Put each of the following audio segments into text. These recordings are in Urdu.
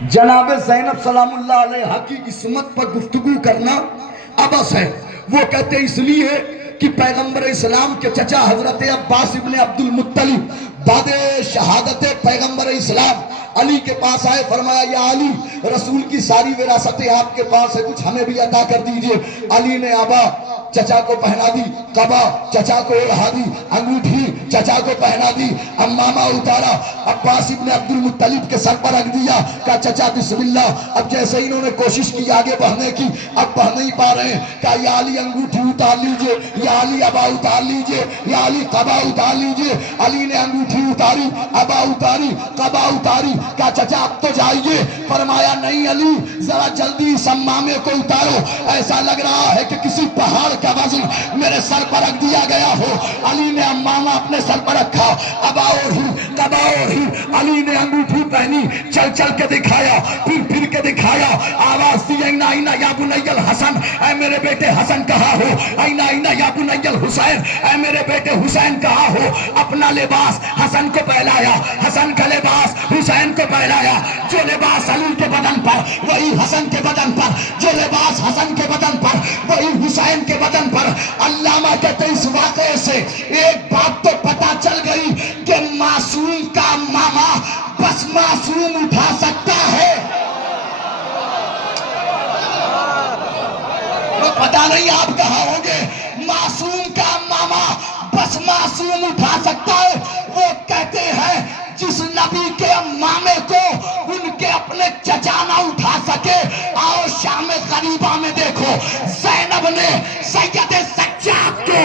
جناب زینب سلام اللہ علیہ کی عصمت پر گفتگو کرنا عبث ہے۔ وہ کہتے اس لیے کہ پیغمبر اسلام کے چچا حضرت عباس ابن عبد المطلب بعد شہادت پیغمبر اسلام علی کے پاس آئے، فرمایا یا علی، رسول کی ساری وراثتیں آپ کے پاس ہے، کچھ ہمیں بھی عطا کر دیجئے۔ علی نے آبا چچا کو پہنا دی، قبا چچا کو اڑھا دی، انگوٹھی چچا کو پہنا دی، امامہ اتارا، عباس ابن عبد المطلب کے سر پر رکھ دیا، کہا چچا بسم اللہ۔ اب جیسے انہوں نے کوشش کی آگے بڑھنے کی، اب بڑھ نہیں پا رہے ہیں، کہا یا علی انگوٹھی اتار لیجئے، یا علی ابا اتار لیجئے، یا علی قبا اتار لیجئے۔ علی نے انگوٹھی اتاری، ابا اتاری، قبا اتاری، کہا چچا اب تو جائیے۔ فرمایا نہیں علی، ذرا جلدی اس امامے کو اتارو، ایسا لگ رہا ہے کہ کسی پہاڑ کا وزن میرے سر پر رکھ دیا گیا ہو۔ علی نے امامہ اپنے سر پر رکھا، ابا اوڑھی، قبا اوڑھی، علی نے انگوٹھی پہنی، چل چل کے دکھایا، پھر کے دکھایا، آواز دی اینا اینا یا بنی الحسن، اے میرے بیٹے حسن کہاں ہو، اینا اینا یا بنی الحسین، اے میرے بیٹے حسین کہاں ہو۔ اپنا لباس حسن کو پہلایا، حسن کا لباس حسین کو پہلایا، جو لباس علی کے بدن پر وہی حسن کے بدن پر، جو لباس حسن کے بدن پر وہی حسین کے بدن پر۔ علامہ کہتے اس واقعے سے ایک بات تو پتا چل گئی کہ معصوم کا ماما بس معصوم اٹھا سکتا ہے۔ پتا نہیں آپ کہاں ہوں گے، معصوم کا ماما بس معصوم اٹھا سکتا ہے۔ وہ کہتے ہیں جس نبی کے مامے کو ان کے اپنے چچا نہ اٹھا سکے، آؤ شام غریبہ میں دیکھو، زینب نے سید سجاد کو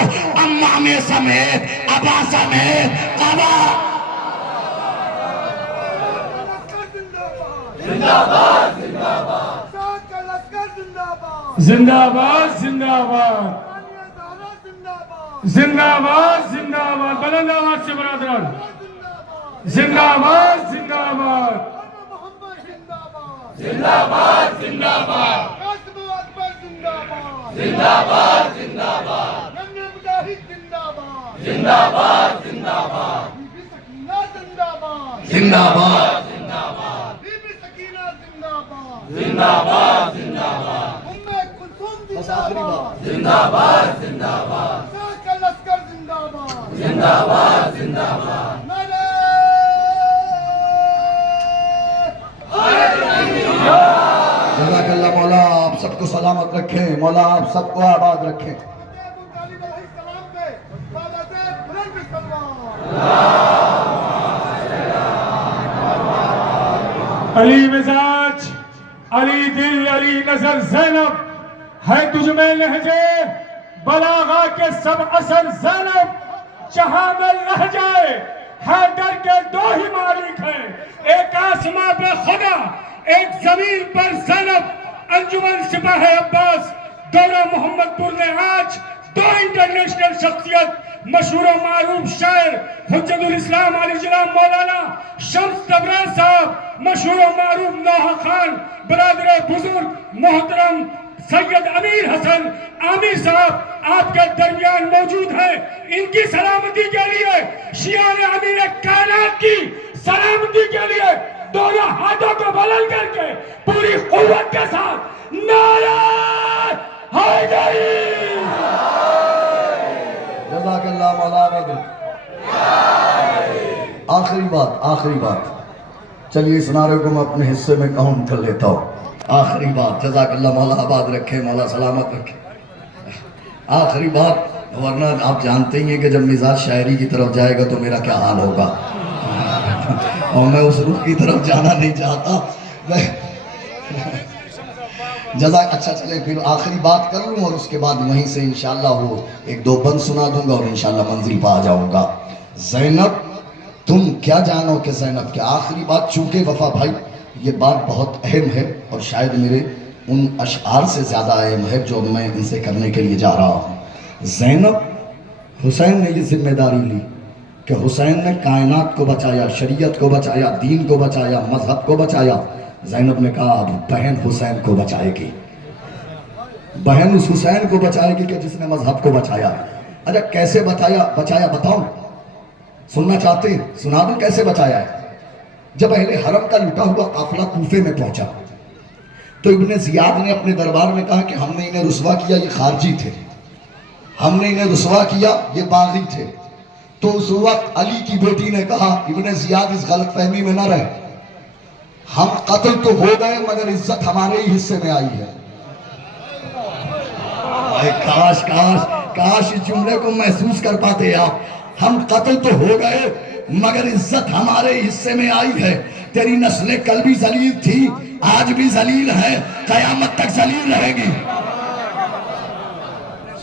امامے سمیت، ابا سمیت، ابا زندہ باد زندہ باد، زندہ باد زندہ باد، زندہ باد زندہ باد، بلند آواز سے برادران، زندہ باد زندہ باد، زندہ باد زندہ باد، زندہ باد زندہ باد، زندہ باد زندہ باد، زندہ باد، زندہ باد زندہ باد، زندہ باد زندہ باد، زندہ باد زندہ باد، جزاک اللہ مولا آپ سب کو سلامت رکھیں، مولا آپ سب کو آباد رکھیں۔ علی مزاج، علی دل، علی نظر، زینب ہے تجھ میں لہجے بلاغا کے سب اثر، زینب جہاں میں لہجے حیدر کے دو ہی مالک ہیں، ایک آسمان پہ خدا، ایک زمین پر زینب۔ انجمن سپاہ عباس دورہ محمد پور نے آج دو انٹرنیشنل شخصیت، مشہور و معروف شاعر حجت الاسلام علی جناب مولانا شمس تبریز صاحب، مشہور و معروف نوحہ خان برادر بزرگ محترم سید امیر حسن عامر صاحب آپ کے درمیان موجود ہیں۔ ان کی سلامتی کے لیے، شیعان امیر کائنات کی سلامتی کے لیے دونوں ہاتھوں کو بلند کر کے پوری قوت کے ساتھ نعرہ حیدری۔ جزاک اللہ مولا بدر۔ آخری بات چلیے اس نعرے کو میں اپنے حصے میں کاؤنٹ کر لیتا ہوں۔ آخری بات، جزاک اللہ مولا آباد رکھے، مولا سلامت رکھے۔ آخری بات، ورنہ آپ جانتے ہی ہیں کہ جب مزاج شاعری کی طرف جائے گا تو میرا کیا حال ہوگا، اور میں اس رخ کی طرف جانا نہیں چاہتا۔ جزاک اچھا چلے پھر آخری بات کر لوں اور اس کے بعد وہیں سے انشاءاللہ وہ ایک دو بند سنا دوں گا اور انشاءاللہ منزل پہ آ جاؤں گا۔ زینب تم کیا جانو کہ زینب کیا، آخری بات چونکہ وفا بھائی یہ بات بہت اہم ہے اور شاید میرے ان اشعار سے زیادہ اہم ہے جو میں ان سے کرنے کے لیے جا رہا ہوں۔ زینب، حسین نے یہ ذمہ داری لی کہ حسین نے کائنات کو بچایا، شریعت کو بچایا، دین کو بچایا، مذہب کو بچایا۔ زینب نے کہا اب بہن حسین کو بچائے گی، بہن اس حسین کو بچائے گی کہ جس نے مذہب کو بچایا۔ اچھا کیسے بچایا بتاؤں؟ سننا چاہتے ہیں؟ سنا دوں کیسے بچایا ہے؟ جب اہل حرم کا لٹا ہوا قافلہ کوفے میں پہنچا تو ابن زیاد نے اپنے دربار میں کہا کہ ہم نے انہیں رسوا کیا، یہ خارجی تھے، ہم نے انہیں رسوا کیا، یہ باغی تھے۔ تو اس وقت علی کی بیٹی نے کہا ابن زیاد اس غلط فہمی میں نہ رہے، ہم قتل تو ہو گئے مگر عزت ہمارے ہی حصے میں آئی ہے۔ کاش کاش کاش اس جملے کو محسوس کر پاتے آپ، ہم قتل تو ہو گئے مگر عزت ہمارے حصے میں آئی ہے۔ تیری نسلیں کل بھی ذلیل تھی، آج بھی ذلیل ہے، قیامت تک ذلیل رہے گی۔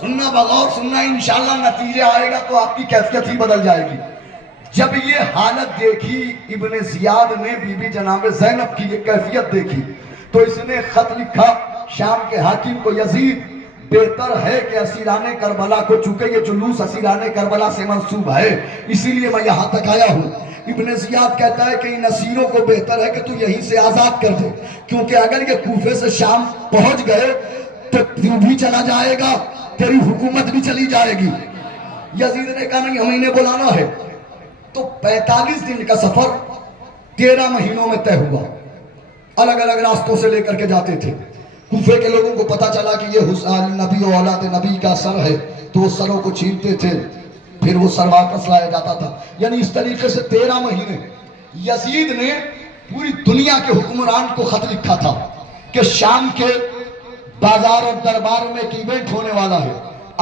سننا بغور سننا، انشاءاللہ نتیجہ آئے گا تو آپ کی کیفیت ہی بدل جائے گی۔ جب یہ حالت دیکھی ابن زیاد نے، بی بی جناب زینب کی یہ کیفیت دیکھی تو اس نے خط لکھا شام کے حاکم کو، یزید بہتر ہے کہ اسیران کربلا کو، چونکہ یہ جلوس اسیران کربلا سے منسوب ہے اسی لیے میں یہاں تک آیا ہوں۔ ابن زیاد کہتا ہے کہ ان اسیروں کو بہتر ہے کہ تو یہیں سے آزاد کر دے، کیونکہ اگر یہ کوفے سے شام پہنچ گئے تو تو بھی چلا جائے گا، تیری حکومت بھی چلی جائے گی۔ یزید نے کہا نہیں، ہمیں انہیں بلانا ہے۔ تو 45 دن کا سفر 13 مہینوں میں طے ہوا، الگ الگ راستوں سے لے کر کے جاتے تھے۔ کوفے کے لوگوں کو پتا چلا کہ یہ حسین نبی و اولاد نبی کا سر ہے تو وہ سروں کو چھینتے تھے، پھر وہ سر واپس لایا جاتا تھا۔ یعنی اس طریقے سے 13 مہینے یزید نے پوری دنیا کے حکمران کو خط لکھا تھا کہ شام کے بازار اور دربار میں ایک ایونٹ ہونے والا ہے،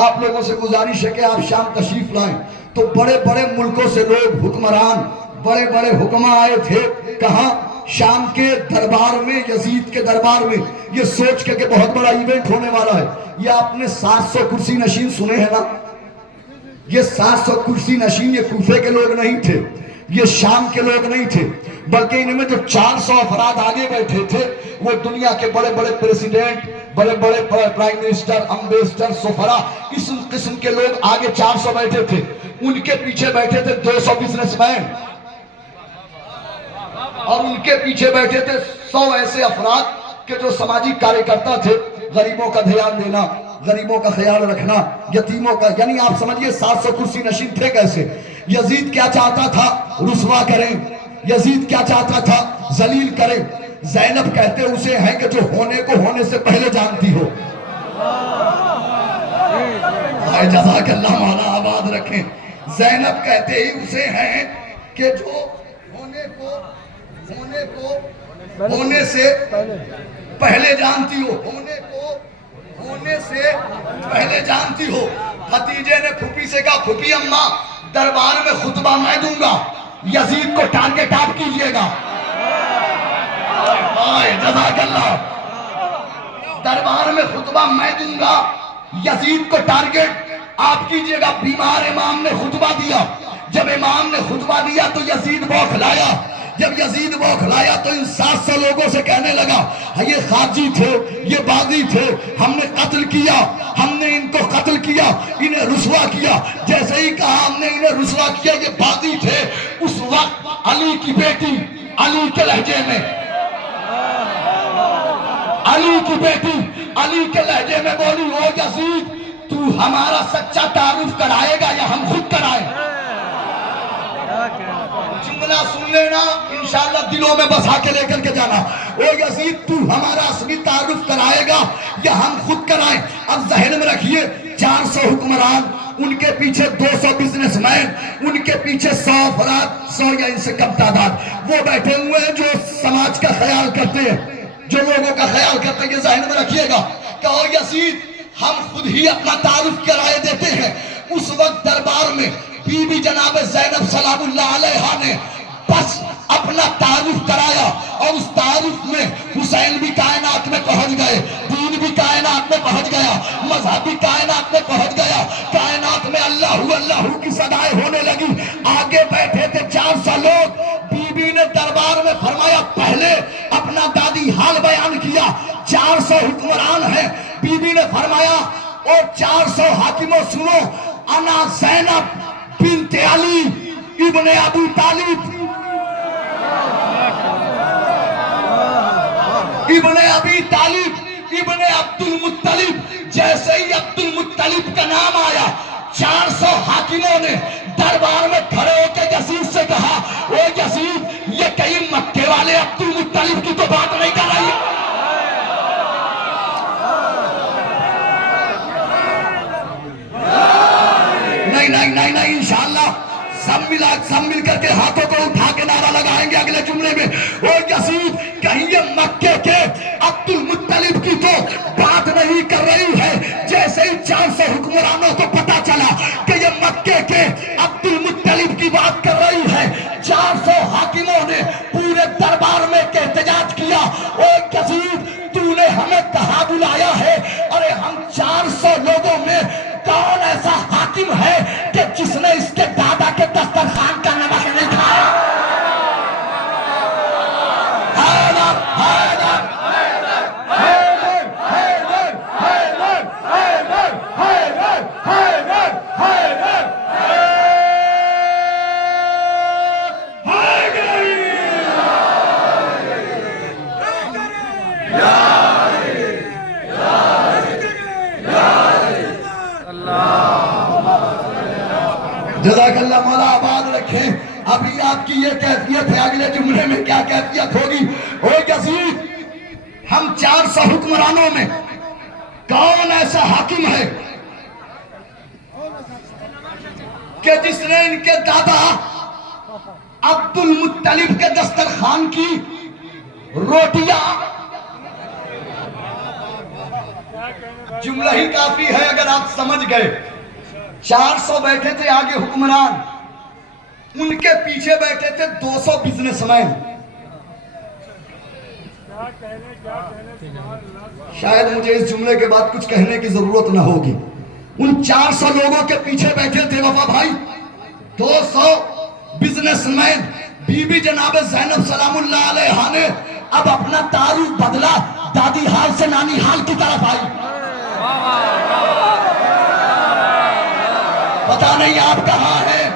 آپ لوگوں سے گزارش ہے کہ آپ شام تشریف لائیں۔ تو بڑے بڑے ملکوں سے لوگ، حکمران، بڑے بڑے حکماں آئے تھے، کہاں؟ شام کے دربار میں، یزید کے دربار میں، یہ سوچ کے کہ بہت بڑا ایونٹ ہونے والا ہے۔ یہ آپ نے 700 کرسی نشین سنے ہیں نا؟ یہ 700 کرسی نشین یہ کوفے کے لوگ نہیں تھے، یہ شام کے لوگ نہیں تھے، بلکہ ان میں جو 400 افراد آگے بیٹھے تھے وہ دنیا کے بڑے بڑے پریسیڈنٹ، بڑے بڑے پرائم منسٹر، امبیسڈر، سفراء، اس قسم کے لوگ آگے 400 بیٹھے تھے۔ ان کے پیچھے بیٹھے تھے 200 بزنس مین، اور ان کے پیچھے بیٹھے تھے 100 ایسے افراد کہ جو سماجی کاریہ کرتا تھے، غریبوں کا دھیان دینا، غریبوں کا خیال رکھنا، یتیموں کا، یعنی آپ سمجھئے 700 کرسی نشین تھے کیسے۔ یزید کیا چاہتا تھا؟ رسوا کریں۔ یزید کیا چاہتا تھا؟ ذلیل کریں۔ زینب کہتے اسے ہیں کہ جو ہونے کو ہونے سے پہلے جانتی ہو۔ جزاک اللہ، مولا آباد رکھیں۔ زینب کہتے ہی اسے ہیں کہ جو ہونے سے پہلے جانتی ہو، ہونے سے پہلے جانتی ہو۔ بھتیجے نے پھوپھی سے کہا پھوپھی اماں دربار میں خطبہ میں دوں گا، یزید کو ٹارگٹ آپ کیجئے گا۔ جزاک اللہ، دربار میں خطبہ میں دوں گا، یزید کو ٹارگٹ آپ کیجئے گا۔ بیمار امام نے خطبہ دیا، جب امام نے خطبہ دیا تو یزید بوکھلایا، جب یزید بوکھلایا تو ان 700 لوگوں سے کہنے لگا یہ خارجی تھے، یہ باغی تھے، ہم نے قتل کیا، ہم نے ان کو قتل کیا، انہیں رسوا کیا۔ جیسے ہی کہا ہم نے انہیں رسوا کیا، یہ باغی تھے، اس وقت علی کی بیٹی علی کے لہجے میں، علی کی بیٹی علی کے لہجے میں بولی او یزید تو ہمارا سچا تعارف کرائے گا یا ہم خود کرائیں؟ جملہ سن لینا، انشاءاللہ دلوں میں بسا کے لے کر کے جانا۔ او یزید تو ہمارا اصلی تعارف کرائے گا یا ہم خود کرائیں؟ اب ذہن میں رکھیے 400 حکمران، ان کے پیچھے 200 بزنس مین، ان کے پیچھے 100 افراد، 100 یا ان سے کم تعداد، وہ بیٹھے ہوئے ہیں جو سماج کا خیال کرتے ہیں، جو لوگوں کا خیال کرتے ہیں۔ یہ ذہن میں رکھیے گا کہ او یزید ہم خود ہی اپنا تعارف کرائے دیتے ہیں۔ اس وقت دربار میں بی بی جناب زینب سلام اللہ علیہا نے بس اپنا تعارف کرایا، اور اس تعارف میں حسین بھی کائنات میں پہنچ گئے، دین بھی کائنات میں پہنچ گیا، مذہب بھی کائنات میں پہنچ گیا، کائنات میں اللہ اللہ کی صدائیں ہونے لگی۔ آگے بیٹھے تھے 400 لوگ، بی بی نے دربار میں فرمایا، پہلے اپنا دادی حال بیان کیا، 400 حکمران ہیں۔ بی بی نے فرمایا اور 400 حاکموں سنو، انا زینب بنت علی ابن ابی طالب ابن ابی طالب ابن عبد المطلب۔ جیسے ہی عبد المطلب کا نام آیا، 400 حاکموں نے دربار میں کھڑے ہو کے یزید سے کہا او یزید یہ کہ کئی مکے والے عبد المطلب کی تو بات نہیں کر رہی ہے. نہیں انشاءاللہ سب مل کر کے ہاتھوں کو اٹھا کے نعرہ لگائیں گے اگلے جملے میں. او یزید کہیں یہ مکے کے عبد المطلب کی تو بات نہیں کر رہی ہے. جیسے ہی 400 حکمرانوں کو پتا چلا کہ یہ مکے کے عبد المطلب کی بات کر رہی ہے, 400 حاکموں نے پورے دربار میں احتجاج کیا. او یزید تو نے ہمیں کہاں بلایا ہے؟ ارے ہم 400 لوگوں میں کون ایسا حاکم ہے کہ جس نے اس کے دادا کے دسترخوان کا نمک نہیں کھایا؟ حیدر حیدر حیدر حیدر حیدر حیدر حیدر حیدر حیدر حیدر جزاک اللہ مولا آباد رکھیں. ابھی آپ کی یہ کیفیت ہے, اگلے جملے میں کیا کیفیت ہوگی؟ او یزید ہم 400 حکمرانوں میں کون ایسا حاکم ہے کہ جس نے ان کے دادا عبد المطلب کے دسترخوان کی روٹیاں, جملہ ہی کافی ہے اگر آپ سمجھ گئے. 400 بیٹھے تھے آگے حکمران, ان کے پیچھے بیٹھے تھے 200 بزنس مین. شاید مجھے اس جملے کے بعد کچھ کہنے کی ضرورت نہ ہوگی. ان 400 لوگوں کے پیچھے بیٹھے تھے وفا بھائی 200 بزنس مین. بی بی جناب زینب سلام اللہ علیہ نے اب اپنا تعارف بدلا, دادی حال سے نانی حال کی طرف آئی. پتہ نہیں آپ کہاں ہیں,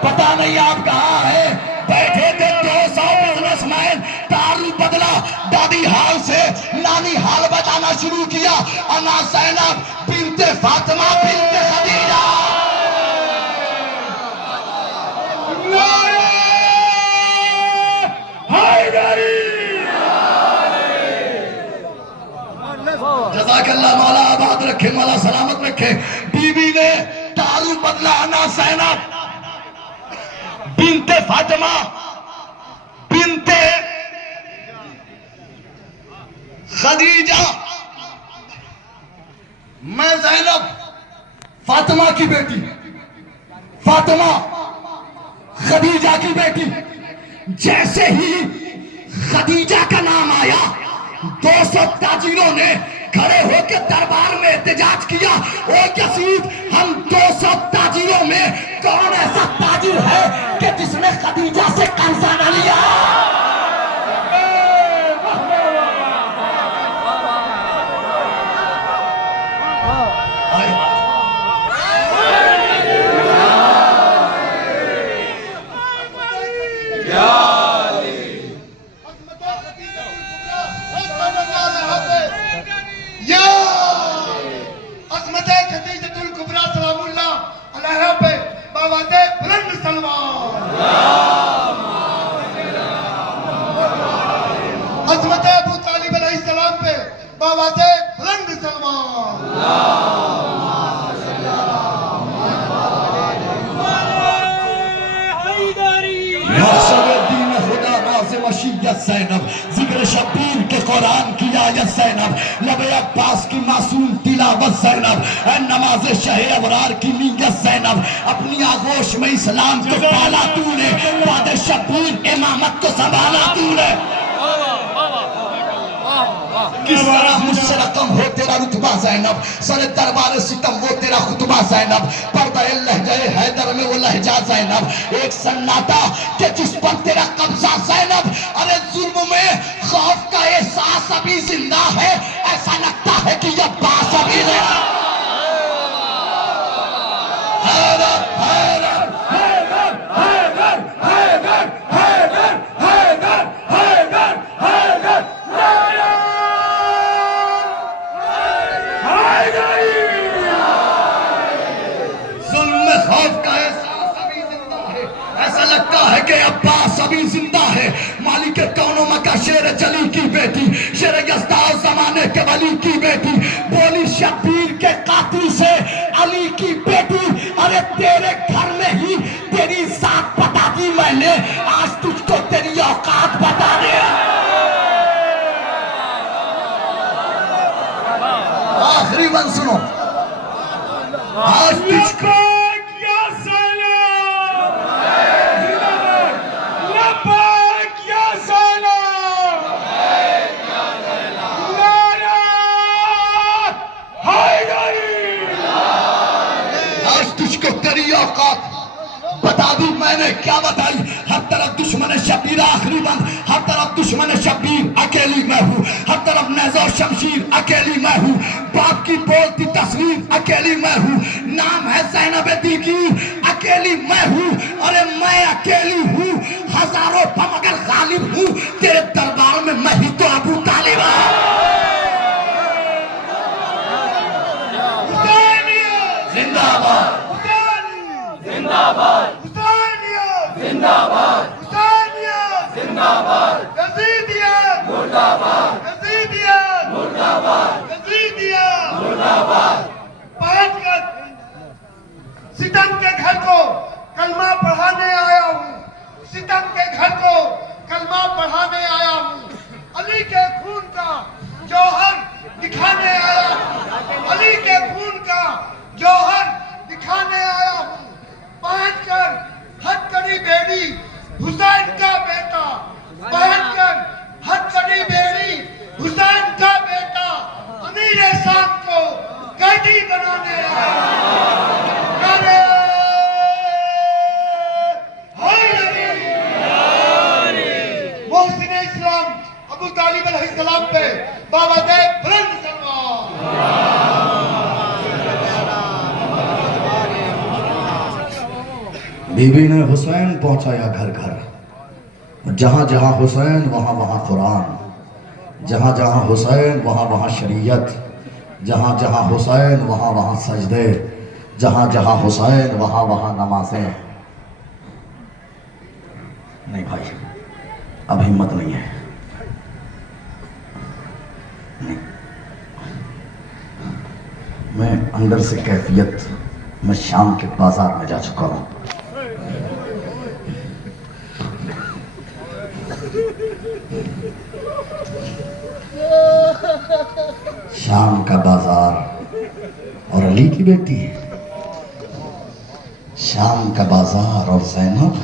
پتہ نہیں آپ کہاں ہیں. بیٹھے تھے 200 بزنس مین, تعارف بدلا, دادی حال سے نانی حال بتانا شروع کیا. انا زینب بنت فاطمہ بنت خدیجہ. جزاک اللہ مولا آباد رکھے, مولا سلامت رکھے. بی بی نے تعارف بدلا, انا زینب بنت فاطمہ بنت خدیجہ. میں زینب فاطمہ کی بیٹی, فاطمہ خدیجہ کی بیٹی. جیسے ہی خدیجہ کا نام آیا 200 تاجروں نے کھڑے ہو کے دربار میں احتجاج کیا. او یزید ہم 200 تاجروں میں کون ایسا تاجر ہے کہ جس نے خدیجہ سے قرضہ نہ لیا؟ عظمت ابو طالب علیہ السلام پہ باوات بلند سلمان. مقصد دین خدا نازم اشیت زینب, ذکر شبیر کے قرآن کی آیت زینب, لب عباس کی معصوم تلاوت زینب, نماز شہ ابرار کی نیت زینب. اپنی آغوش میں اسلام کو پالا تو نے, بعد شبیر امامت کو سنبھالا تو نے. کس طرح مجھ سے رقم ہو تیرا رتبہ زینب, سر دربار ستم وہ تیرا خطبہ زینب, پردہ لہجہ حیدر میں وہ لہجہ زینب, ایک سناٹا کہ جس پر تیرا قبضہ زینب. ارے ظلم میں خوف کا احساس ابھی زندہ ہے, ایسا لگتا ہے کہ یہ باس ابھی زندہ. حیدر حیدر حیدر حیدر حیدر حیدر حیدر حیدر حیدر خوف کا احساس ابھی زندہ ہے, ایسا لگتا ہے کہ عباس ابھی زندہ ہے. جلی کی بیٹی، شیر یزداد زمانے کے ولی کی بیٹی، بولی شبیر کے قاتل سے علی کی بیٹی، ارے تیرے گھر میں ہی تیری ذات بتا دی میں نے، آج تجھ کو تیری اوقات بتا دیا۔ آخری من سنو، آج تجھ کو لبیک یا زینب، لبیک یا زینب، نعرہ حیدری۔ آج تجھ کو تیری اوقات بتا دی میں نے، کیا بتائی؟ ہر طرف دشمن شبیر آخری بند، ہر طرف دشمن شبیر اکیلی میں ہوں، ہر طرف نیزہ و شمشیر اکیلی میں ہوں، باپ کی بولتی تصویر اکیلی میں ہوں، نام ہے زینب دیگی اکیلی میں ہوں، ارے میں اکیلی ہوں، ہزاروں پا مگر غالب ہوں، تیرے دربار میں میں ہی تو ابو طالب ہوں۔ زندہ آباد، زندہ آباد، زندہ آباد، زندہ آباد، یزیدیت مردہ آباد، یزیدیت مردہ آباد، یزیدیت مردہ آباد۔ پہنچ کر ستم کے گھر کو کلمہ پڑھانے آیا ہوں، ستم کے گھر کو کلمہ پڑھانے آیا ہوں، علی کے خون کا جوہر دکھانے آیا ہوں، علی کے خون کا جوہر دکھانے آیا ہوں۔ پہنچ کر ہتکڑی بیڑی حسین کا بیٹا، پہنچ کر ہتکڑی بیڑی حسین کا بیٹا، امیر شام کو قیدی بنانے آیا۔ نعرہ حیدری، محسن اسلام ابو طالب علیہ السلام پہ بابا دے بلند سلوات۔ بی بی نے حسین پہنچایا گھر گھر، جہاں جہاں حسین وہاں وہاں قرآن، جہاں جہاں حسین وہاں وہاں شریعت، جہاں جہاں حسین وہاں وہاں سجدے، جہاں جہاں حسین وہاں وہاں نمازیں۔ نہیں بھائی، اب ہمت نہیں ہے، نہیں، میں اندر سے کیفیت، میں شام کے بازار میں جا چکا ہوں، شام کا بازار اور علی کی بیٹی، شام کا بازار اور زینب،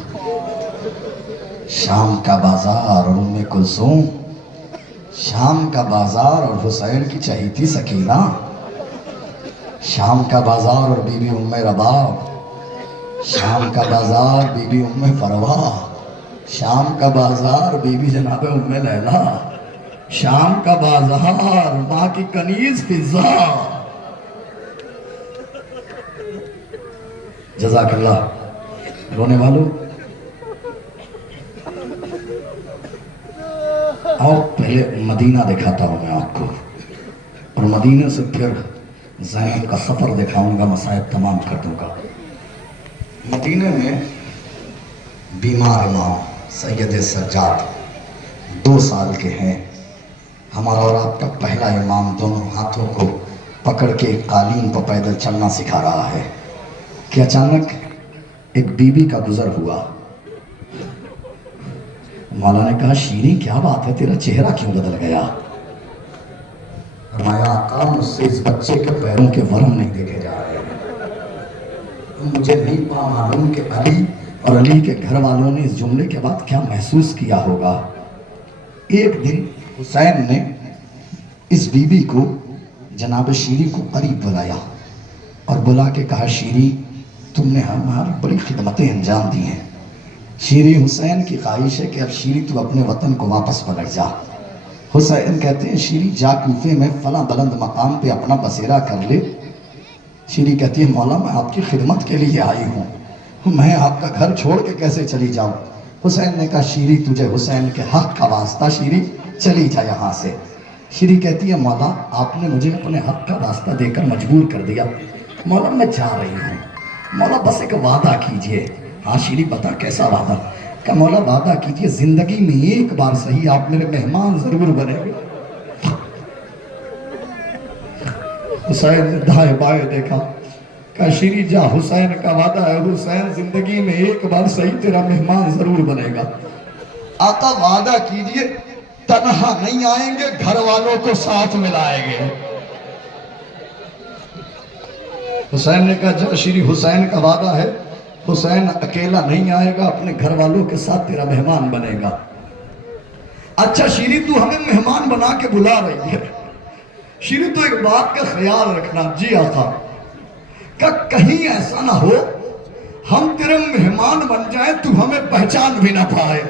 شام کا بازار اور ام کلثوم، شام کا بازار اور حسین کی چہیتی سکینہ، شام کا بازار اور بی بی ام رباب، شام کا بازار بی بی ام فروا، شام کا بازار بی بی جناب ام لیلا، شام کا بازار ماں کی کنیز فضا۔ جزاک اللہ۔ رونے والوں، آؤ پہلے مدینہ دکھاتا ہوں میں آپ کو، اور مدینہ سے پھر زینب کا سفر دکھاؤں گا، مصائب تمام کر دوں گا۔ مدینہ میں بیمار امام سید سجاد 2 سال کے ہیں، ہمارا اور آپ کا پہلا امام دونوں ہاتھوں کو پکڑ کے ایک قالین پر پیدل چلنا سکھا رہا ہے کہ اچانک ایک بی بی کا گزر ہوا۔ مولا نے کہا شیریں کیا بات ہے، تیرا چہرہ کیوں بدل گیا؟ فرمایا آقا مجھ سے اس بچے کے پیروں کے ورم نہیں دیکھے جا رہے، مجھے نہیں معلوم کہ علی اور علی کے گھر والوں نے اس جملے کے بعد کیا محسوس کیا ہوگا۔ ایک دن حسین نے اس بی بی کو جناب شیری کو قریب بلایا اور بلا کے کہا شیری تم نے ہماری بڑی خدمتیں انجام دی ہیں، شیری حسین کی خواہش ہے کہ اب شیری تو اپنے وطن کو واپس پلٹ جا۔ حسین کہتے ہیں شیری جا کوفے میں فلاں بلند مقام پہ اپنا بسیرا کر لے۔ شیری کہتی ہے مولا میں آپ کی خدمت کے لیے آئی ہوں، میں آپ کا گھر چھوڑ کے کیسے چلی جاؤں؟ حسین نے کہا شیری تجھے حسین کے حق کا واسطہ شیری چلی جا یہاں سے۔ شیری کہتی ہے مولا آپ نے مجھے اپنے حق کا واسطہ دے کر مجبور کر دیا، مولا میں جا رہی ہوں، مولا بس ایک وعدہ کیجئے۔ ہاں شیری بتا کیسا وعدہ؟ کہ مولا وعدہ کیجئے زندگی میں ایک بار صحیح آپ میرے مہمان ضرور بنے گے۔ حسین نے دائیں بائیں دیکھا، کہا شیری جا، حسین کا وعدہ ہے، حسین زندگی میں ایک بار صحیح تیرا مہمان ضرور بنے گا۔ آقا وعدہ کیجئے تنہا نہیں آئیں گے، گھر والوں کو ساتھ ملائیں گے۔ حسین نے کہا جا شیری، حسین کا وعدہ ہے، حسین اکیلا نہیں آئے گا، اپنے گھر والوں کے ساتھ تیرا مہمان بنے گا۔ اچھا شیری تو ہمیں مہمان بنا کے بلا رہی ہے، شیری تو ایک بات کا خیال رکھنا۔ جی آقا، کہ کہیں ایسا نہ ہو ہم تیرے مہمان بن جائیں تو ہمیں پہچان بھی نہ پائے۔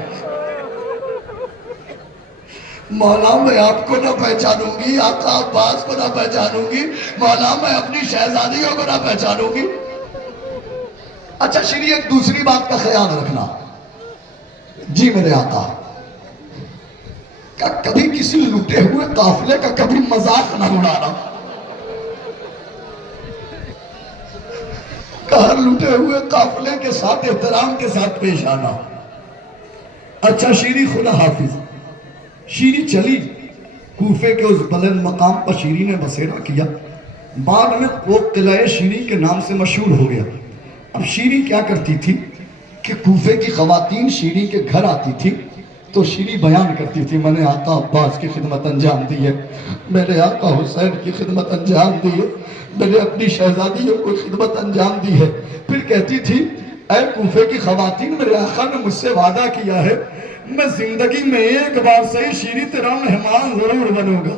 مولا میں آپ کو نہ پہچانوں گی، آقا عباس کو نہ پہچانوں گی، مولا میں اپنی شہزادیوں کو نہ پہچانوں گی۔ اچھا شیری ایک دوسری بات کا خیال رکھنا۔ جی میرے آقا، کہ کبھی کسی لٹے ہوئے قافلے کا کبھی مذاق نہ اڑانا، کہ ہر لٹے ہوئے قافلے کے ساتھ احترام کے ساتھ پیش آنا۔ اچھا شیری خدا حافظ۔ شیری چلی، کوفے کے اس بلند مقام پر شیری نے بسیرا کیا، بعد میں وہ قلعہ شیری کے نام سے مشہور ہو گیا۔ اب شیری کیا کرتی تھی کہ کوفے کی خواتین شیری کے گھر آتی تھی تو شیری بیان کرتی تھی، میں نے آقا عباس کی خدمت انجام دی ہے، میرے آقا حسین کی خدمت انجام دی ہے، میں نے اپنی شہزادیوں کو خدمت انجام دی ہے۔ پھر کہتی تھی اے کوفے کی خواتین، میرے آقا نے مجھ سے وعدہ کیا ہے میں زندگی میں ایک بار صحیح شیری تیرا مہمان ضرور بنوں گا۔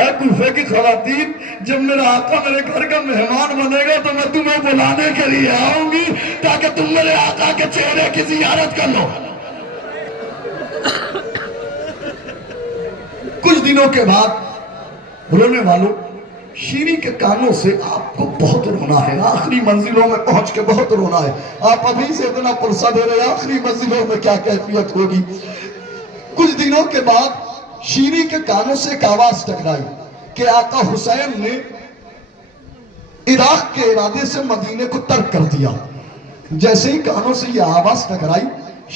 اے کوفے کی خواتین، جب میرا آقا میرے گھر کا مہمان بنے گا تو میں تمہیں بلانے کے لیے آؤں گی تاکہ تم میرے آقا کے چہرے کی زیارت کر لو۔ کچھ دنوں کے بعد رونے والوں، شیری کے کانوں سے آپ کو بہت رونا ہے، آخری منزلوں میں پہنچ کے بہت رونا ہے۔ آپ ابھی سے اتنا پرسہ دے رہے ہیں، آخری منزلوں میں کیا کیفیت ہوگی۔ کچھ دنوں کے بعد شیری کے کانوں سے ایک آواز ٹکرائی کہ آقا حسین نے عراق کے ارادے سے مدینے کو ترک کر دیا۔ جیسے ہی کانوں سے یہ آواز ٹکرائی،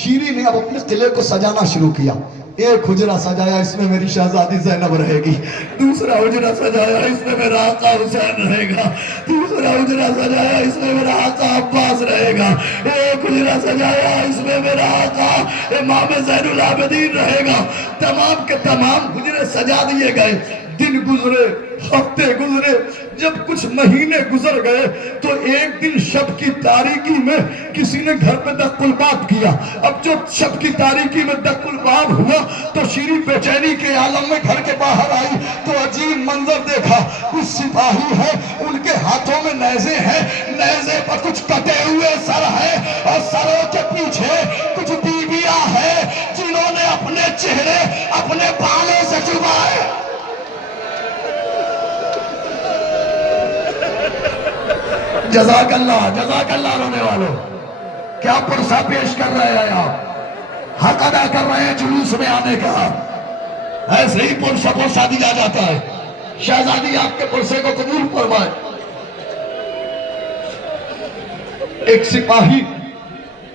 شیری نے اب اپنے قلعے کو سجانا شروع کیا۔ ایک حجرہ سجایا، اس میں میری شہزادی زینب رہے گی، دوسرا حجرہ سجایا، اس میں میرا آقا حسین رہے گا، دوسرا حجرہ سجایا، اس میں میرا آقا عباس رہے گا، ایک حجرہ سجایا، اس میں میرا آقا امام زین العابدین رہے گا۔ تمام کے تمام حجرے سجا دیے گئے۔ دن گزرے، ہفتے گزرے، جب کچھ مہینے گزر گئے تو ایک دن شب کی تاریکی میں کسی نے گھر پہ دق الباب کیا۔ اب جو شب کی تاریکی میں دق الباب ہوا تو شیری بے چینی کے عالم میں گھر کے باہر آئی تو عجیب منظر دیکھا۔ کچھ سپاہی ہیں، ان کے ہاتھوں میں نیزے ہیں، نیزے پر کچھ کٹے ہوئے سر ہیں اور سروں کے پیچھے کچھ بیویاں ہیں جنہوں نے اپنے چہرے اپنے بالوں سے چھپائے۔ جزاک اللہ رونے والوں، کیا پرسہ پیش کر رہے ہیں آپ، حق ادا کر رہے ہیں جلوس میں آنے کا۔ ایسے ہی پرسہ دیا جاتا ہے۔ شہزادی آپ کے پرسے کو قبول فرمائے۔ ایک سپاہی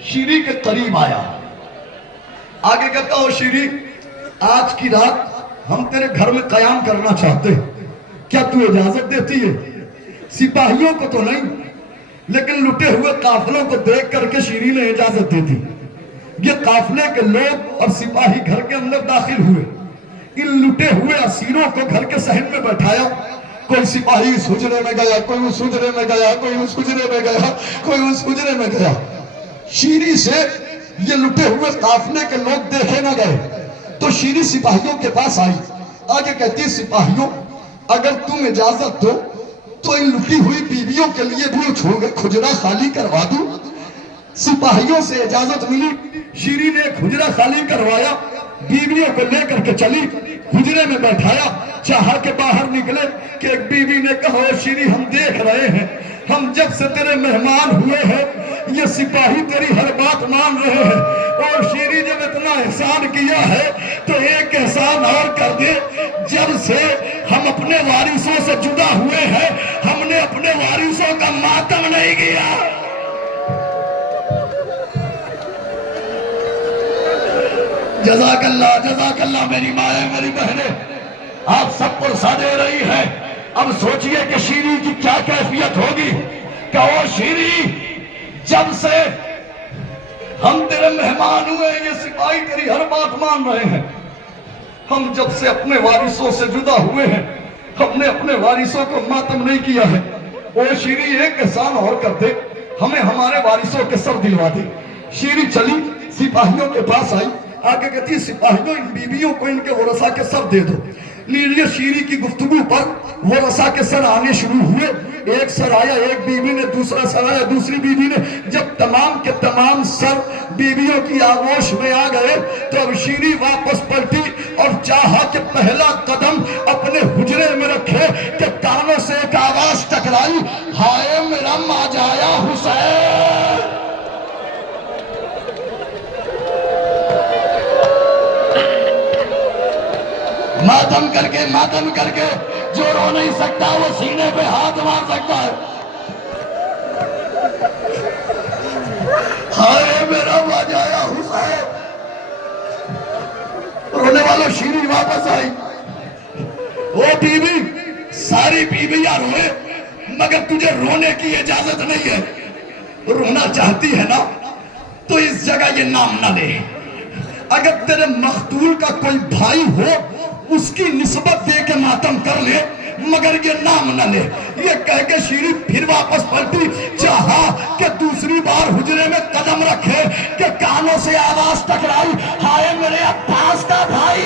شیری کے قریب آیا، آگے کہتا ہو شیری آج کی رات ہم تیرے گھر میں قیام کرنا چاہتے ہیں، کیا تو اجازت دیتی ہے؟ سپاہیوں کو تو نہیں لیکن لٹے ہوئے قافلوں کو دیکھ کر کے شیری نے اجازت دی تھی۔ یہ قافلے کے لوگ اور سپاہی گھر کے اندر داخل ہوئے، ان لٹے ہوئے اسیروں کو گھر کے صحن میں بیٹھایا۔ کوئی سپاہی اس حجرے میں گیا، کوئی اس حجرے میں گیا، کوئی اس حجرے میں گیا، کوئی اس حجرے میں گیا۔ شیری سے یہ لٹے ہوئے قافلے کے لوگ دیکھے نہ گئے تو شیری سپاہیوں کے پاس آئی، آگے کہتی سپاہیوں اگر تم اجازت دو تو ان لٹی ہوئی بیویوں کے لیے بھی حجرہ خالی کروا دوں۔ سپاہیوں سے اجازت ملی، شیری نے ایک حجرہ خالی کروایا، بیویوں کو لے کر کے چلی، حجرے میں بیٹھایا، چاہا کہ باہر نکلے کہ ایک بیوی نے کہا شیری ہم دیکھ رہے ہیں، ہم جب سے تیرے مہمان ہوئے ہیں یہ سپاہی تیری ہر بات مان رہے ہیں، اور شیری جب اتنا احسان کیا ہے تو ایک احسان اور کر دے، جب سے ہم اپنے وارثوں سے جدا ہوئے ہیں ہم نے اپنے وارثوں کا ماتم نہیں کیا۔ جزاک اللہ میری مائیں میری بہنیں، آپ سب پرسا دے رہی ہے۔ اب سوچئے کہ شیری کی کیا کیفیت ہوگی کہ وہ شیری جب سے ہم تیرے مہمان ہوئے ہیں، یہ سپاہی تیری ہر بات مان رہے ہیں، ہم جب سے اپنے وارثوں سے جدا ہوئے ہیں ہم نے اپنے وارثوں کو ماتم نہیں کیا ہے، وہ شیری ایک احسان اور کر دے، ہمیں ہمارے وارثوں کے سر دلوا دے۔ شیری چلی سپاہیوں کے پاس آئی، آگے کہتی سپاہیوں ان بیویوں کو ان کے ورثاء کے سر دے دو۔ لیجئے شیری کی گفتگو پر ورثاء کے سر آنے شروع ہوئے، ایک سر آیا، ایک بیوی نے، دوسرا سر آیا، دوسری بیوی نے، جب تمام کے تمام سر بیویوں کی آغوش میں آ گئے تو اب شیری واپس پلٹی اور چاہا کہ پہلا قدم اپنے حجرے میں رکھے کہ کانوں سے ایک آواز ٹکرائی، ہائے میرا ماجایا حسین۔ ماتم کر کے جو رو نہیں سکتا وہ سینے پہ ہاتھ مار سکتا ہے۔ ہائے میرا ماجایا حسین۔ رونے والوں شیری واپس آئی، وہ بیوی، ساری بیویاں روئے مگر تجھے رونے کی اجازت نہیں ہے، رونا چاہتی ہے نا تو اس جگہ یہ نام نہ لے، اگر تیرے مقتول کا کوئی بھائی ہو اس کی نسبت دے کے ماتم کر لے مگر یہ نام نہ لے۔ یہ کہہ کے شیری پھر واپس پلٹی، چاہا کہ دوسری بار حجرے میں قدم رکھے کہ کانوں سے آواز ٹکرائی، ہائے میرے عباس کا بھائی۔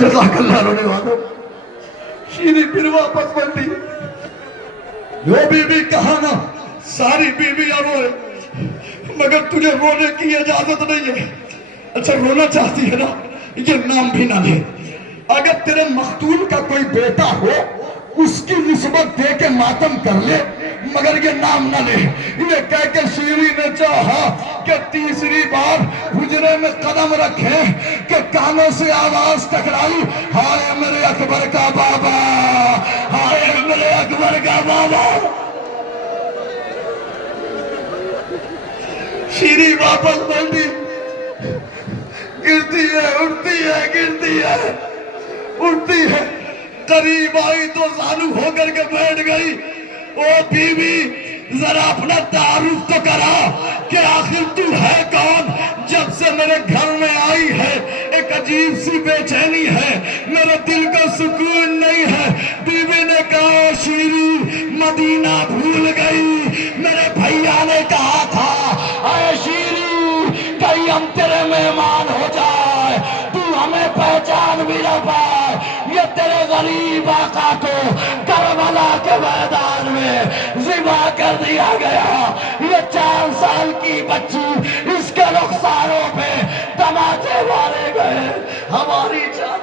جزاک اللہ رونے والوں، شیری پھر واپس پلٹی، وہ بیوی کہا نا، ساری بیویاں روئے مگر تجھے رونے کی اجازت نہیں ہے۔ اچھا رونا چاہتی ہے نا یہ نام بھی نہ لے، اگر تیرے مقتول کا کوئی بیٹا ہو اس کی نسبت دے کے ماتم کر لے مگر یہ نام نہ لے۔ یہ کہہ کے شیری نے چاہا کہ تیسری بار حجرے میں قدم رکھے کہ کانوں سے آواز ٹکرائی، ہائے میرے اکبر کا بابا، ہائے میرے اکبر کا بابا۔ شیری واپس پلٹی، گرتی ہے، اٹھتی ہے، گرتی ہے، اٹھتی ہے، قریب آئی تو زانو ہو کر کے بیٹھ گئی۔ او بیوی ذرا اپنا تعارف تو کرا کہ آخر تو ہے کون؟ جب سے میرے گھر میں آئی ہے ایک عجیب سی بے چینی ہے، میرے دل کو سکون نہیں ہے۔ بیوی نے کہا شیری مدینہ بھول گئی، میرے بھائیا نے کہا تھا اے شیری کہیں ہم تیرے مہمان ہو جائے تو ہمیں پہچان بھی نہ پائے۔ یہ تیرے غریب آقا کو کربلا کے میدان میں ذبح کر دیا گیا، یہ 4 سال کی بچی اس کے رخساروں پہ تماچے مارے گئے، ہماری جان